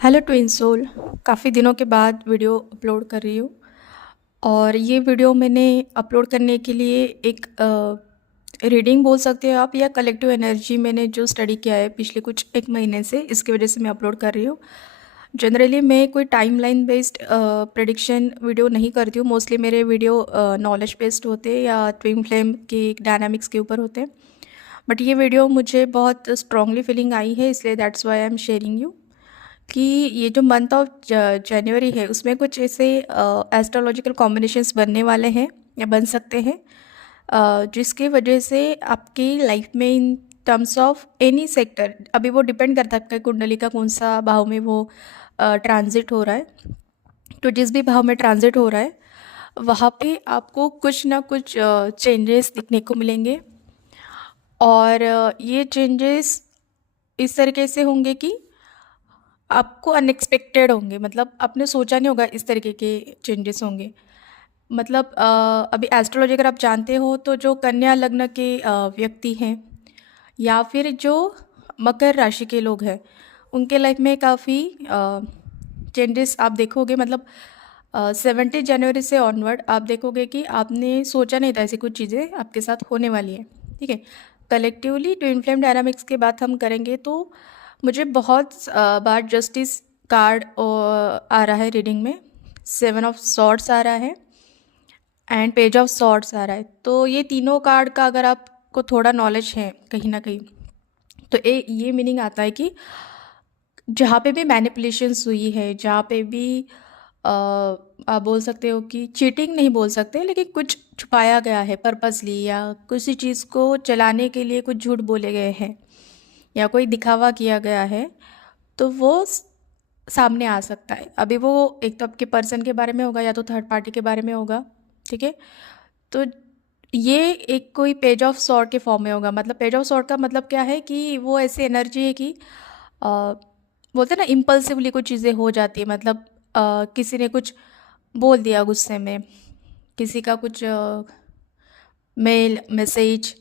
Hello twin soul. काफ़ी दिनों के बाद वीडियो अपलोड कर रही हूँ। और ये वीडियो मैंने अपलोड करने के लिए एक रीडिंग बोल सकते हो आप, या कलेक्टिव एनर्जी मैंने जो स्टडी किया है पिछले कुछ एक महीने से, इसकी वजह से मैं अपलोड कर रही हूँ। जनरली मैं कोई टाइमलाइन बेस्ड प्रेडिक्शन वीडियो नहीं करती हूँ। मोस्टली मेरे वीडियो नॉलेज बेस्ड होते हैं या ट्विन फ्लेम की डायनामिक्स के ऊपर होते हैं। बट ये वीडियो मुझे बहुत स्ट्रांगली फीलिंग आई है, इसलिए that's why I am sharing you कि ये जो मंथ ऑफ जनवरी है उसमें कुछ ऐसे एस्ट्रोलॉजिकल कॉम्बिनेशंस बनने वाले हैं या बन सकते हैं, जिसकी वजह से आपकी लाइफ में इन टर्म्स ऑफ एनी सेक्टर, अभी वो डिपेंड करता है आपका कुंडली का कौन सा भाव में वो ट्रांजिट हो रहा है। तो जिस भी भाव में ट्रांजिट हो रहा है वहाँ पे आपको कुछ ना कुछ चेंजेस दिखने को मिलेंगे। और ये चेंजेस इस तरीके से होंगे कि आपको अनएक्सपेक्टेड होंगे, मतलब आपने सोचा नहीं होगा इस तरीके के चेंजेस होंगे। मतलब अभी एस्ट्रोलॉजी अगर आप जानते हो तो जो कन्या लग्न के व्यक्ति हैं या फिर जो मकर राशि के लोग हैं उनके लाइफ में काफ़ी चेंजेस आप देखोगे। मतलब 17 जनवरी से ऑनवर्ड आप देखोगे कि आपने सोचा नहीं था ऐसी कुछ चीज़ें आपके साथ होने वाली है। ठीक है, कलेक्टिवली ट्विन फ्लेम डायनामिक्स की बात हम करेंगे तो मुझे बहुत बार जस्टिस कार्ड आ रहा है रीडिंग में, 7 ऑफ सॉर्ड्स आ रहा है एंड पेज ऑफ सॉर्ड्स आ रहा है। तो ये तीनों कार्ड का अगर आपको थोड़ा नॉलेज है कहीं ना कहीं तो ये मीनिंग आता है कि जहाँ पे भी मैनिपुलेशंस हुई है, जहाँ पे भी अ, आप बोल सकते हो कि चीटिंग नहीं बोल सकते, लेकिन कुछ छुपाया गया है पर्पसली, या किसी चीज़ को चलाने के लिए कुछ झूठ बोले गए हैं या कोई दिखावा किया गया है, तो वो सामने आ सकता है। अभी वो एक तो आपके पर्सन के बारे में होगा या तो थर्ड पार्टी के बारे में होगा। ठीक है, तो ये एक कोई पेज ऑफ सॉर्ड के फॉर्म में होगा। मतलब पेज ऑफ सॉर्ड का मतलब क्या है कि वो ऐसी एनर्जी है कि बोलते हैं ना इम्पल्सिवली कुछ चीज़ें हो जाती है। मतलब किसी ने कुछ बोल दिया गुस्से में, किसी का कुछ मेल मैसेज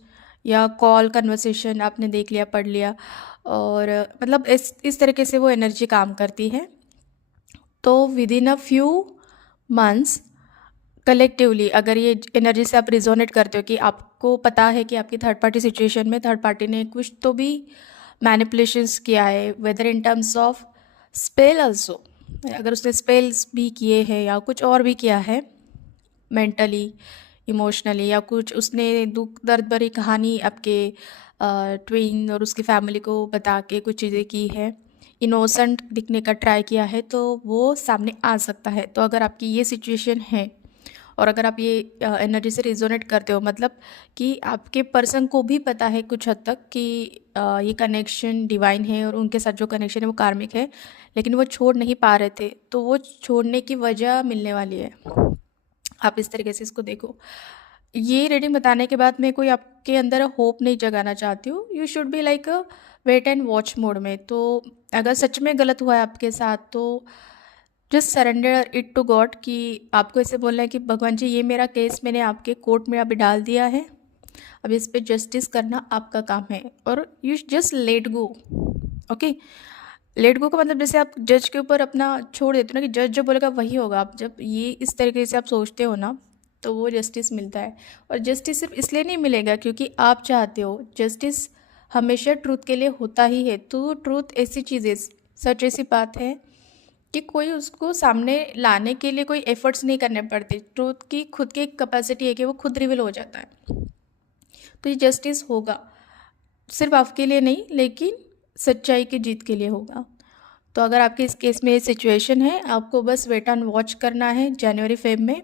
या कॉल कन्वर्सेशन आपने देख लिया, पढ़ लिया, और मतलब इस तरीके से वो एनर्जी काम करती है। तो with in a few months collectively अगर ये एनर्जी से आप रिजोनेट करते हो कि आपको पता है कि आपकी थर्ड पार्टी सिचुएशन में थर्ड पार्टी ने कुछ तो भी मैनिपुलेशंस किया है, whether in terms of spell also, अगर उसने स्पेल्स भी किए हैं या कुछ और भी किया है मेंटली इमोशनली, या कुछ उसने दुख दर्द भरी कहानी आपके ट्विन और उसकी फैमिली को बता के कुछ चीज़ें की है, इनोसेंट दिखने का ट्राई किया है, तो वो सामने आ सकता है। तो अगर आपकी ये सिचुएशन है और अगर आप ये एनर्जी से रिजोनेट करते हो, मतलब कि आपके पर्सन को भी पता है कुछ हद तक कि ये कनेक्शन डिवाइन है और उनके साथ जो कनेक्शन है वो कार्मिक है, लेकिन वो छोड़ नहीं पा रहे थे, तो वो छोड़ने की वजह मिलने वाली है। आप इस तरीके से इसको देखो। ये रीडिंग बताने के बाद मैं कोई आपके अंदर होप नहीं जगाना चाहती हूँ। You should be like wait and watch mode में। तो अगर सच में गलत हुआ है आपके साथ तो just surrender it to God, कि आपको ऐसे बोलना है कि भगवान जी ये मेरा केस मैंने आपके कोर्ट में अभी डाल दिया है, अब इस पे जस्टिस करना आपका काम है, और you just let go. Okay, let go का मतलब जैसे आप जज के ऊपर अपना छोड़ देते हो ना कि जज जो बोलेगा वही होगा। आप जब ये इस तरीके से आप सोचते हो ना तो वो जस्टिस मिलता है। और जस्टिस सिर्फ इसलिए नहीं मिलेगा क्योंकि आप चाहते हो, जस्टिस हमेशा ट्रूथ के लिए होता ही है। तो ट्रूथ ऐसी चीज़ है, सच ऐसी बात है कि कोई उसको सामने लाने के लिए कोई एफर्ट्स नहीं करने पड़ते। ट्रूथ की खुद की एक कैपेसिटी है कि वो खुद रिवील हो जाता है। तो ये जस्टिस होगा, सिर्फ आपके लिए नहीं लेकिन सच्चाई की जीत के लिए होगा। तो अगर आपके इस केस में ये सिचुएशन है, आपको बस वेट एंड वॉच करना है जनवरी फेब में।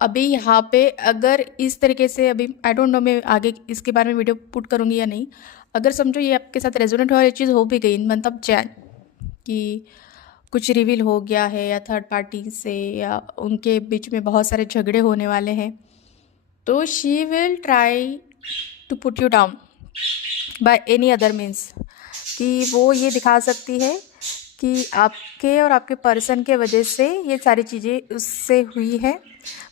अभी यहाँ पे अगर इस तरीके से, अभी आई डोंट नो मैं आगे इसके बारे में वीडियो पुट करूँगी या नहीं, अगर समझो ये आपके साथ रेजोनेट हुआ, ये चीज़ हो भी गई इन मंथ ऑफ जैन कि कुछ रिवील हो गया है या थर्ड पार्टी से या उनके बीच में बहुत सारे झगड़े होने वाले हैं, तो she will try to put you down by any other means, कि वो ये दिखा सकती है कि आपके और आपके पर्सन के वजह से ये सारी चीज़ें उससे हुई है।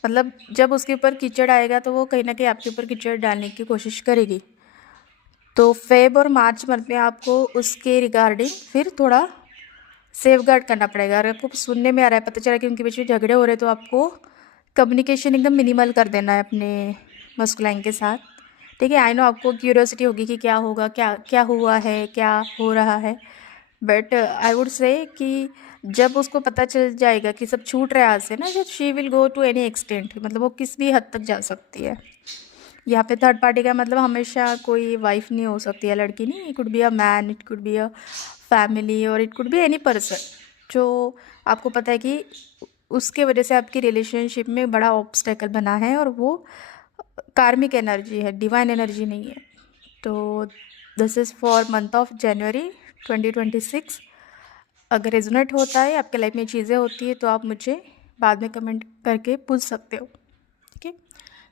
मतलब जब उसके ऊपर कीचड़ आएगा तो वो कहीं ना कहीं आपके ऊपर कीचड़ डालने की कोशिश करेगी। तो फेब और मार्च मंथ में आपको उसके रिगार्डिंग फिर थोड़ा सेफगार्ड करना पड़ेगा। अगर आपको सुनने में आ रहा है, पता चला कि उनके बीच में झगड़े हो रहे हैं, तो आपको कम्युनिकेशन एकदम मिनिमल कर देना है अपने मस्कुलाइन के साथ। ठीक है, आई नो आपको क्यूरियोसिटी होगी कि क्या होगा, क्या क्या हुआ है, क्या हो रहा है, बट आई वुड से कि जब उसको पता चल जाएगा कि सब छूट रहा है हाथ से ना, जब she will go to any extent, मतलब वो किस भी हद तक जा सकती है। यहाँ पे थर्ड पार्टी का मतलब हमेशा कोई वाइफ नहीं हो सकती है, लड़की नहीं, it could be a man, it could be a family, और it could be any person जो आपको पता है कि उसके वजह से आपकी रिलेशनशिप में बड़ा ऑब्स्टेकल बना है, और वो कार्मिक एनर्जी है, डिवाइन एनर्जी नहीं है। तो this is for month of January 2026। अगर रेजोनेट होता है, आपके लाइफ में चीज़ें होती है, तो आप मुझे बाद में कमेंट करके पूछ सकते हो। ठीक है,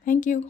थैंक यू।